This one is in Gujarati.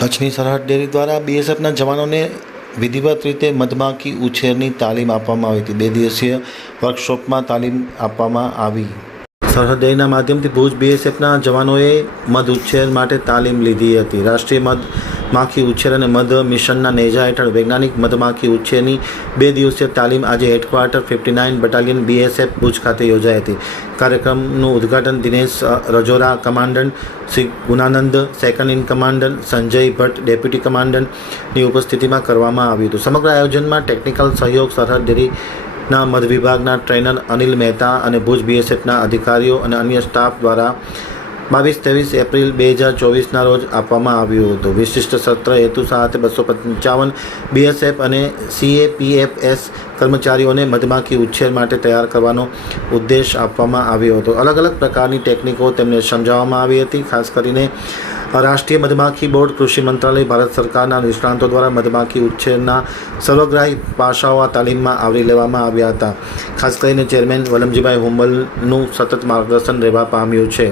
કચ્છની સરહદ ડેરી દ્વારા બીએસએફના જવાનોને વિધિવત રીતે મધમાખી ઉછેરની તાલીમ આપવામાં આવી હતી। 2 દિવસીય વર્કશોપમાં તાલીમ આપવામાં આવી। સરહદ ડેરીના માધ્યમથી ભુજ બીએસએફના જવાનોએ મધ ઉછેર માટે તાલીમ લીધી હતી। રાષ્ટ્રીય મધમાખી ઉછેર અને મધ મિશનના નેજા હેઠળ વૈજ્ઞાનિક મધમાખી ઉછેરની 2 દિવસીય તાલીમ આજે હેડક્વાર્ટર 59 બટાલિયન બીએસએફ ભુજ ખાતે યોજાઈ હતી। કાર્યક્રમનું ઉદ્ઘાટન Dinesh Rajora commandant, Shri Gunanand second in commandant, Sanjay Bhatt deputy કમાન્ડન્ટની ઉપસ્થિતિમાં કરવામાં આવ્યું હતું। સમગ્ર આયોજનમાં ટેકનિકલ સહયોગ સરહદ ડેરીના મધ વિભાગના ટ્રેનર અનિલ મહેતા અને ભુજ બીએસએફના અધિકારીઓ અને અન્ય સ્ટાફ દ્વારા 22-23 એપ્રિલ 2024ના રોજ આપવામાં આવ્યું હતું। વિશિષ્ટ સત્ર હેતુ સાથે 255 બીએસએફ અને સીએપીએફએસ કર્મચારીઓને મધમાખી ઉછેર માટે તૈયાર કરવાનો ઉદ્દેશ આપવામાં આવ્યો હતો। અલગ અલગ પ્રકારની ટેકનિકો તેમને સમજાવવામાં આવી હતી। ખાસ કરીને રાષ્ટ્રીય મધમાખી બોર્ડ, કૃષિ મંત્રાલય, ભારત સરકારના નિષ્ણાતો દ્વારા મધમાખી ઉછેરના સર્વગ્રાહી પાસાઓ આ તાલીમમાં આવરી લેવામાં આવ્યા હતા। ખાસ કરીને ચેરમેન વલમજીભાઈ હુંબલનું સતત માર્ગદર્શન રહેવા પામ્યું છે।